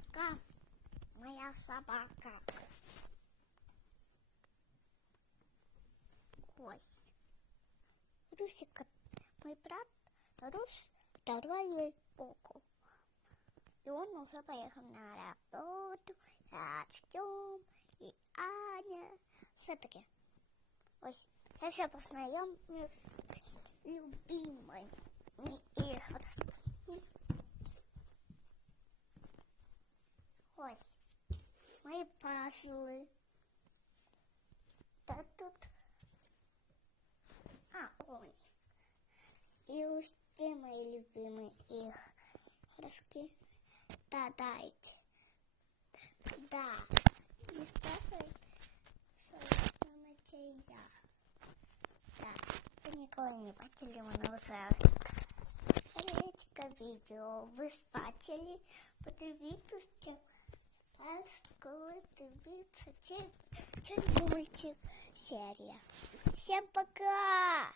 Собачка. Моя собака. Ось. Русик, мой брат Рус второе око. И он уже поехал на работу. Артем и Аня. Все-таки. Ось. Сейчас я познакомлю Мои пазлы. Да тут... А, ой. И уж мои любимые игрушки. Да, дайте. Да. Не ставай. Что я. Да. Вы никого не мене вже Речка відео. Ви бачили? Подивіться, коли чи мультик серія. Всем пока!